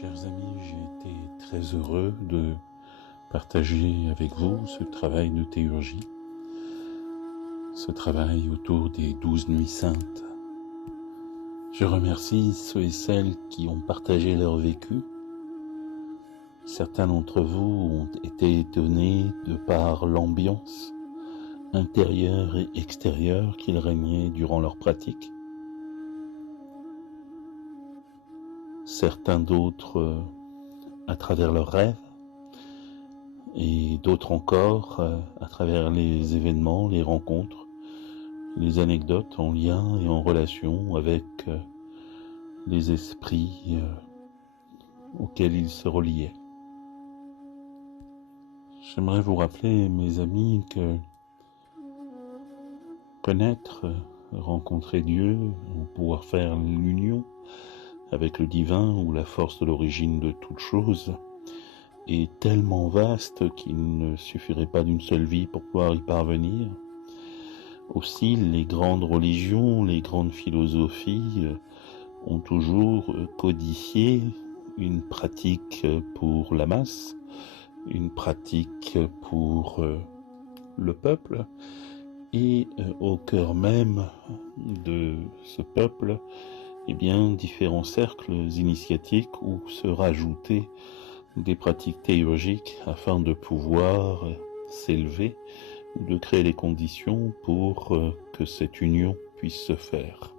Chers amis, j'ai été très heureux de partager avec vous ce travail de théurgie, ce travail autour des 12 nuits saintes. Je remercie ceux et celles qui ont partagé leur vécu. Certains d'entre vous ont été étonnés de par l'ambiance intérieure et extérieure qu'il régnait durant leur pratique. Certains d'autres à travers leurs rêves, et d'autres encore à travers les événements, les rencontres, les anecdotes en lien et en relation avec les esprits auxquels ils se reliaient. J'aimerais vous rappeler, mes amis, que connaître, rencontrer Dieu, ou pouvoir faire l'union avec le divin ou la force de l'origine de toute chose est tellement vaste qu'il ne suffirait pas d'une seule vie pour pouvoir y parvenir. Aussi, les grandes religions, les grandes philosophies ont toujours codifié une pratique pour la masse, une pratique pour le peuple, et au cœur même de ce peuple, eh bien, différents cercles initiatiques où se rajoutaient des pratiques théurgiques afin de pouvoir s'élever ou de créer les conditions pour que cette union puisse se faire.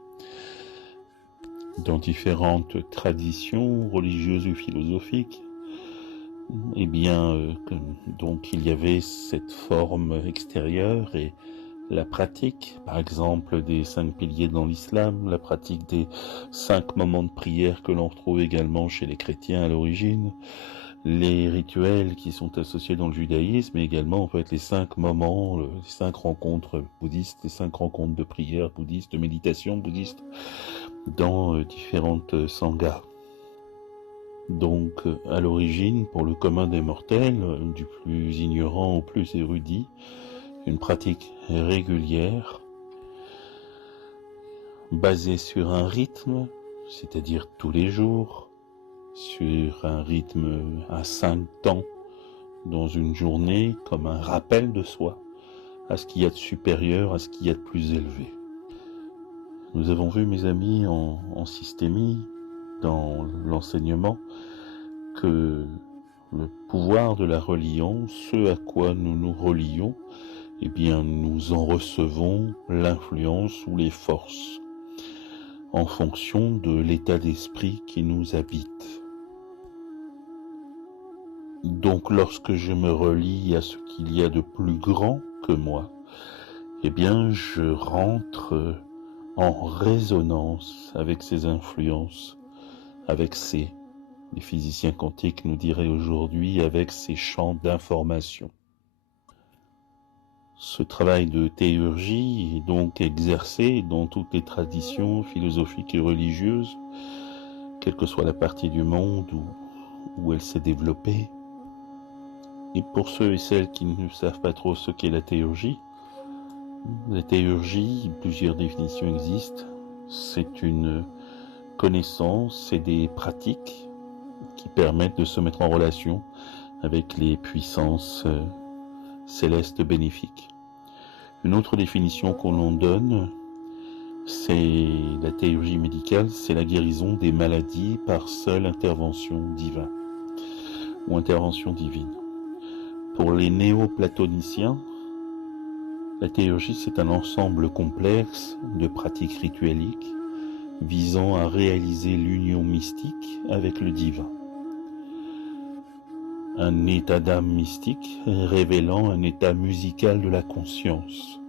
Dans différentes traditions religieuses ou philosophiques, eh bien, donc il y avait cette forme extérieure et la pratique, par exemple, des 5 piliers dans l'islam, la pratique des 5 moments de prière que l'on retrouve également chez les chrétiens à l'origine, les rituels qui sont associés dans le judaïsme, mais également en fait les 5 moments, les 5 rencontres bouddhistes, les 5 rencontres de prière bouddhiste, de méditation bouddhiste dans différentes sanghas. Donc à l'origine, pour le commun des mortels, du plus ignorant au plus érudit, une pratique régulière, basée sur un rythme, c'est-à-dire tous les jours, sur un rythme à 5 temps dans une journée, comme un rappel de soi, à ce qu'il y a de supérieur, à ce qu'il y a de plus élevé. Nous avons vu, mes amis, en systémie, dans l'enseignement, que le pouvoir de la religion, ce à quoi nous nous relions, eh bien, nous en recevons l'influence ou les forces en fonction de l'état d'esprit qui nous habite. Donc, lorsque je me relie à ce qu'il y a de plus grand que moi, eh bien, je rentre en résonance avec ces influences, avec les physiciens quantiques nous diraient aujourd'hui, avec ces champs d'information. Ce travail de théurgie est donc exercé dans toutes les traditions philosophiques et religieuses, quelle que soit la partie du monde où elle s'est développée. Et pour ceux et celles qui ne savent pas trop ce qu'est la théurgie, plusieurs définitions existent. C'est une connaissance, c'est des pratiques qui permettent de se mettre en relation avec les puissances célestes bénéfiques. Une autre définition qu'on l'on donne, c'est la théurgie médicale, c'est la guérison des maladies par seule intervention divine ou intervention divine. Pour les néo-platoniciens, la théurgie c'est un ensemble complexe de pratiques ritueliques visant à réaliser l'union mystique avec le divin. Un état d'âme mystique révélant un état musical de la conscience.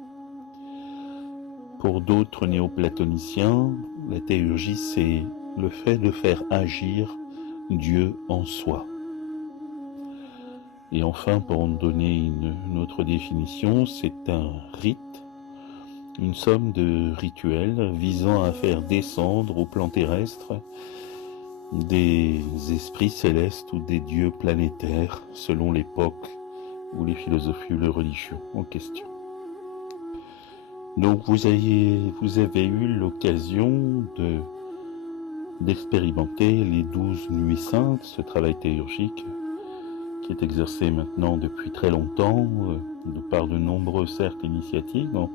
Pour d'autres néoplatoniciens, la théurgie c'est le fait de faire agir Dieu en soi. Et enfin, pour en donner une autre définition, c'est un rite, une somme de rituels visant à faire descendre au plan terrestre des esprits célestes ou des dieux planétaires selon l'époque ou les philosophies ou les religions en question. Donc vous avez eu l'occasion de d'expérimenter les 12 nuits saintes, ce travail théurgique qui est exercé maintenant depuis très longtemps, de par de nombreuses certes initiatives dans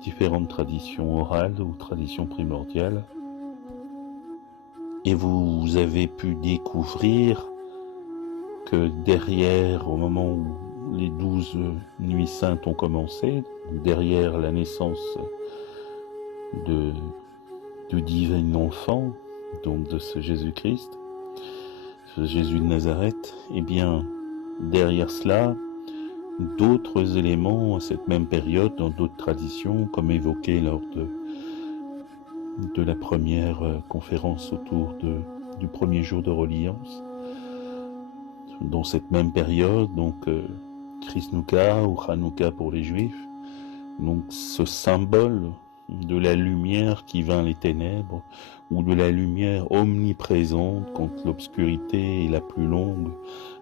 différentes traditions orales ou traditions primordiales. Et vous avez pu découvrir que derrière, au moment où les 12 nuits saintes ont commencé, derrière la naissance du divin enfant, donc de ce Jésus-Christ, ce Jésus de Nazareth, eh bien, derrière cela, d'autres éléments à cette même période, dans d'autres traditions, comme évoqué lors de la première conférence autour du premier jour de reliance, dans cette même période, donc Chrisnouka ou Hanouka pour les Juifs, donc ce symbole de la lumière qui vainc les ténèbres, ou de la lumière omniprésente quand l'obscurité est la plus longue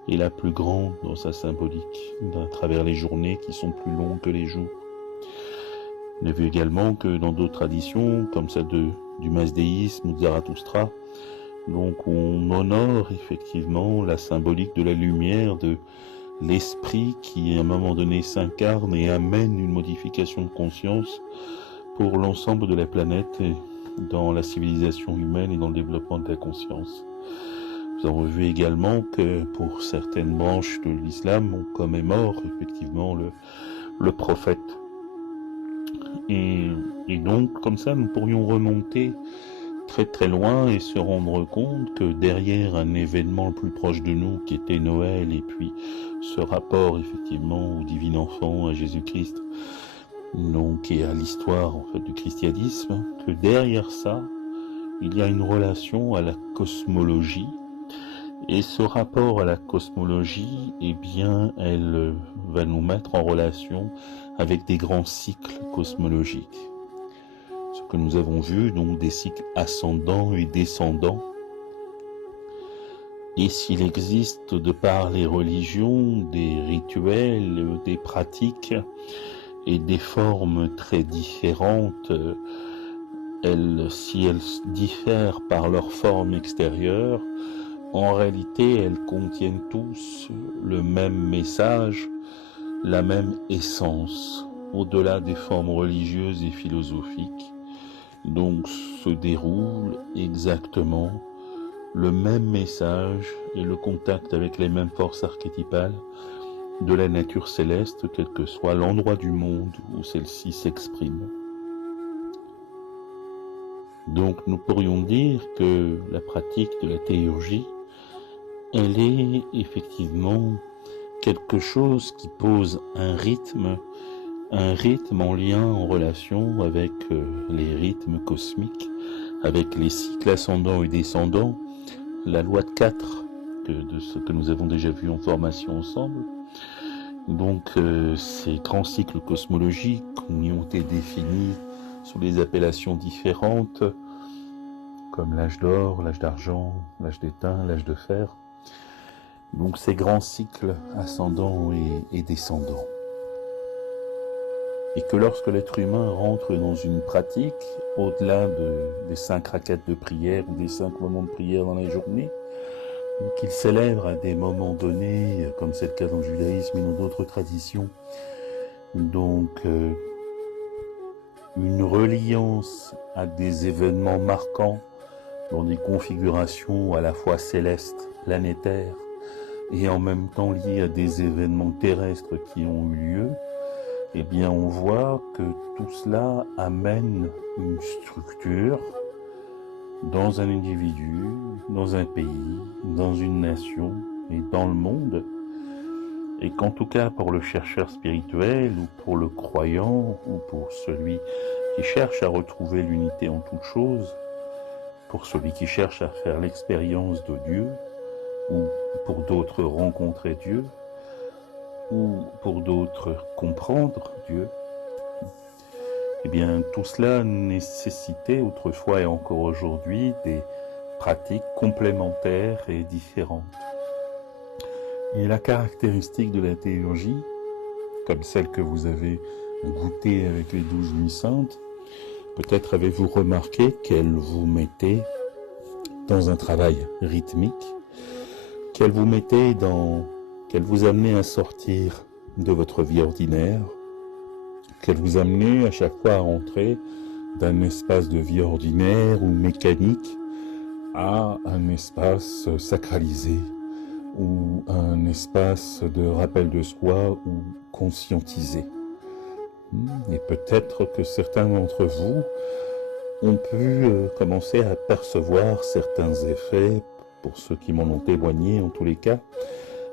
et la plus grande dans sa symbolique, à travers les journées qui sont plus longues que les jours. On a vu également que dans d'autres traditions, comme celle du masdéisme ou de Zarathustra, donc on honore effectivement la symbolique de la lumière, de l'esprit qui à un moment donné s'incarne et amène une modification de conscience pour l'ensemble de la planète et dans la civilisation humaine et dans le développement de la conscience. Nous avons vu également que pour certaines branches de l'islam, on commémore effectivement le prophète. Et donc, comme ça, nous pourrions remonter très très loin et se rendre compte que derrière un événement le plus proche de nous qui était Noël et puis ce rapport effectivement au divin enfant, à Jésus-Christ, donc et à l'histoire en fait du christianisme, que derrière ça, il y a une relation à la cosmologie. Et ce rapport à la cosmologie, eh bien, elle va nous mettre en relation avec des grands cycles cosmologiques. Ce que nous avons vu, donc des cycles ascendants et descendants. Et s'il existe, de par les religions, des rituels, des pratiques et des formes très différentes, si elles diffèrent par leur forme extérieure, en réalité, elles contiennent tous le même message, la même essence, au-delà des formes religieuses et philosophiques. Donc se déroule exactement le même message et le contact avec les mêmes forces archétypales de la nature céleste, quel que soit l'endroit du monde où celle-ci s'exprime. Donc nous pourrions dire que la pratique de la théurgie, elle est effectivement quelque chose qui pose un rythme en lien, en relation avec les rythmes cosmiques, avec les cycles ascendants et descendants, la loi de 4, de ce que nous avons déjà vu en formation ensemble. Donc ces grands cycles cosmologiques qui ont été définis sous des appellations différentes, comme l'âge d'or, l'âge d'argent, l'âge d'étain, l'âge de fer. Donc ces grands cycles ascendants et descendants. Et que lorsque l'être humain rentre dans une pratique, au-delà des 5 raquettes de prière ou des 5 moments de prière dans la journée, qu'il célèbre à des moments donnés, comme c'est le cas dans le judaïsme et dans d'autres traditions, donc une reliance à des événements marquants dans des configurations à la fois célestes, planétaires, et en même temps liés à des événements terrestres qui ont eu lieu, eh bien on voit que tout cela amène une structure dans un individu, dans un pays, dans une nation et dans le monde, et qu'en tout cas pour le chercheur spirituel ou pour le croyant ou pour celui qui cherche à retrouver l'unité en toute chose, pour celui qui cherche à faire l'expérience de Dieu, ou pour d'autres rencontrer Dieu, ou pour d'autres comprendre Dieu, eh bien tout cela nécessitait autrefois et encore aujourd'hui des pratiques complémentaires et différentes. Et la caractéristique de la théurgie, comme celle que vous avez goûtée avec les 12 nuits saintes, peut-être avez-vous remarqué qu'elle vous mettait dans un travail rythmique, qu'elle vous qu'elle vous amenait à sortir de votre vie ordinaire, qu'elle vous amenait à chaque fois à rentrer d'un espace de vie ordinaire ou mécanique à un espace sacralisé ou un espace de rappel de soi ou conscientisé. Et peut-être que certains d'entre vous ont pu commencer à percevoir certains effets, pour ceux qui m'en ont témoigné en tous les cas,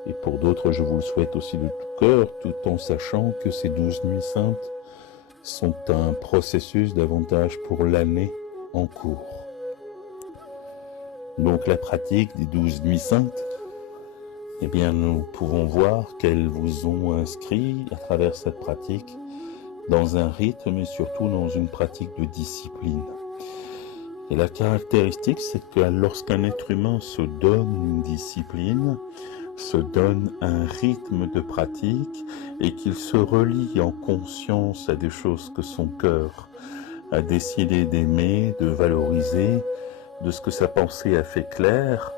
et pour d'autres je vous le souhaite aussi de tout cœur, tout en sachant que ces 12 nuits saintes sont un processus davantage pour l'année en cours. Donc la pratique des 12 nuits saintes, eh bien nous pouvons voir qu'elles vous ont inscrit à travers cette pratique dans un rythme et surtout dans une pratique de discipline. Et la caractéristique, c'est que lorsqu'un être humain se donne une discipline, se donne un rythme de pratique et qu'il se relie en conscience à des choses que son cœur a décidé d'aimer, de valoriser, de ce que sa pensée a fait clair,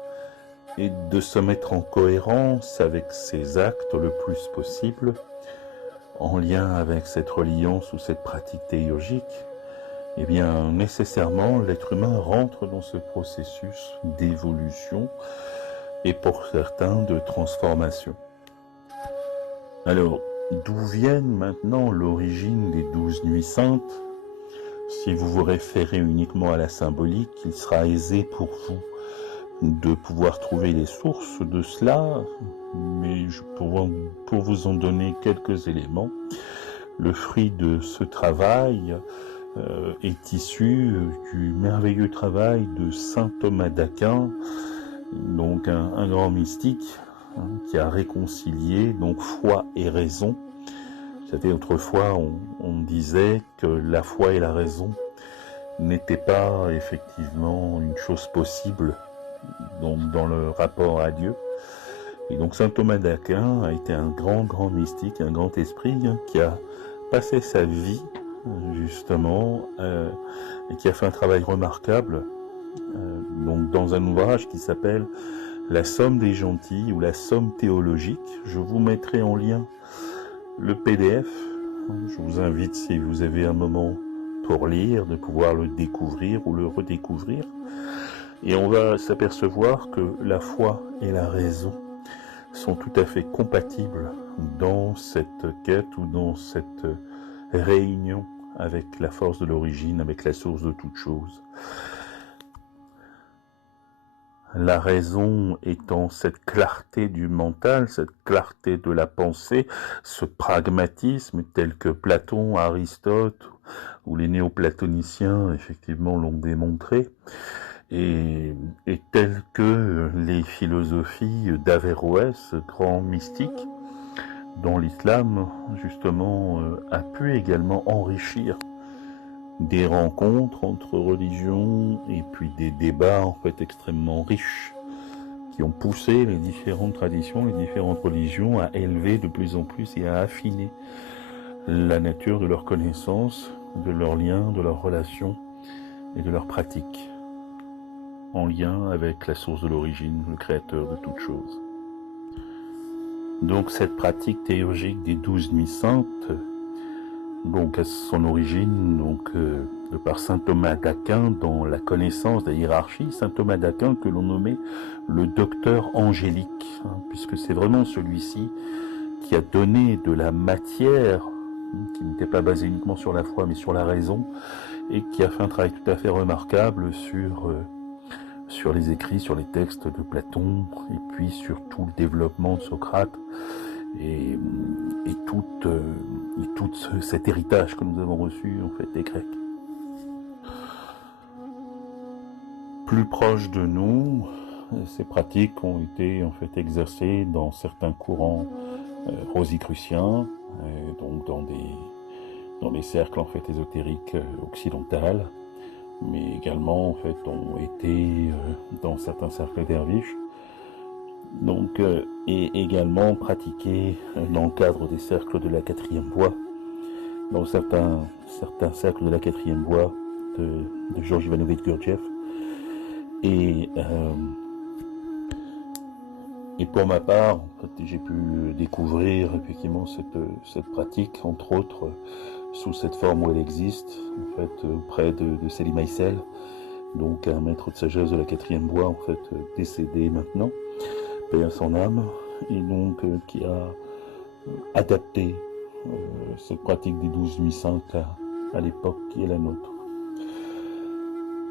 et de se mettre en cohérence avec ses actes le plus possible, en lien avec cette reliance ou cette pratique théurgique, eh bien nécessairement l'être humain rentre dans ce processus d'évolution et pour certains de transformation. Alors, d'où viennent maintenant l'origine des 12 nuits saintes? Si vous vous référez uniquement à la symbolique, il sera aisé pour vous de pouvoir trouver les sources de cela, mais pour vous en donner quelques éléments, le fruit de ce travail est issu du merveilleux travail de saint Thomas d'Aquin, donc un grand mystique qui a réconcilié donc foi et raison. Vous savez, autrefois on disait que la foi et la raison n'étaient pas effectivement une chose possible dans le rapport à Dieu. Et donc saint Thomas d'Aquin a été un grand mystique, un grand esprit qui a passé sa vie justement et qui a fait un travail remarquable donc dans un ouvrage qui s'appelle La Somme des Gentils ou la Somme théologique. Je vous mettrai en lien le PDF. Je vous invite, si vous avez un moment pour lire, de pouvoir le découvrir ou le redécouvrir. Et on va s'apercevoir que la foi et la raison sont tout à fait compatibles dans cette quête ou dans cette réunion avec la force de l'origine, avec la source de toute chose. La raison étant cette clarté du mental, cette clarté de la pensée, ce pragmatisme tel que Platon, Aristote ou les néoplatoniciens effectivement l'ont démontré, et tel que les philosophies d'Averroès, grand mystique, dont l'islam justement a pu également enrichir des rencontres entre religions et puis des débats en fait extrêmement riches qui ont poussé les différentes traditions, les différentes religions à élever de plus en plus et à affiner la nature de leur connaissance, de leurs liens, de leurs relations et de leurs pratiques en lien avec la source de l'origine, le créateur de toutes choses. Donc cette pratique théurgique des 12 nuits saintes, donc à son origine, donc de par saint Thomas d'Aquin dans la connaissance des hiérarchies, saint Thomas d'Aquin que l'on nommait le docteur angélique, puisque c'est vraiment celui-ci qui a donné de la matière, qui n'était pas basée uniquement sur la foi mais sur la raison, et qui a fait un travail tout à fait remarquable sur les écrits, sur les textes de Platon, et puis sur tout le développement de Socrate, et tout cet héritage que nous avons reçu en fait des Grecs. Plus proche de nous, ces pratiques ont été en fait exercées dans certains courants rosicruciens, donc dans des cercles en fait ésotériques occidentaux, mais également en fait ont été dans certains cercles derviches, donc et également pratiqués dans le cadre des cercles de la 4e voie, dans certains cercles de la 4e voie de Georges Ivanovitch Gurdjieff, Et, et pour ma part, en fait, j'ai pu découvrir effectivement cette pratique, entre autres, sous cette forme où elle existe, en fait, auprès de Célie Maïsel, donc un maître de sagesse de la 4e voie, en fait, décédé maintenant, paix à son âme, et donc qui a adapté cette pratique des 12 nuits saintes à l'époque qui est la nôtre.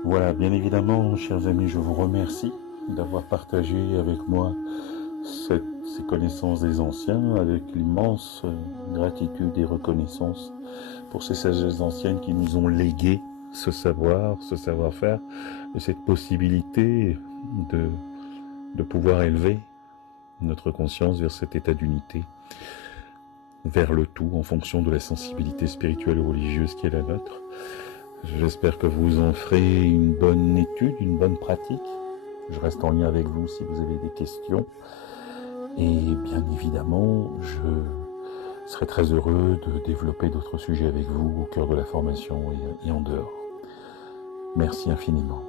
Voilà, bien évidemment, chers amis, je vous remercie d'avoir partagé avec moi ces connaissances des anciens, avec l'immense gratitude et reconnaissance pour ces sagesses anciennes qui nous ont légué ce savoir, ce savoir-faire, et cette possibilité de pouvoir élever notre conscience vers cet état d'unité, vers le tout en fonction de la sensibilité spirituelle et religieuse qui est la nôtre. J'espère que vous en ferez une bonne étude, une bonne pratique. Je reste en lien avec vous si vous avez des questions. Et bien évidemment, je serai très heureux de développer d'autres sujets avec vous au cœur de la formation et en dehors. Merci infiniment.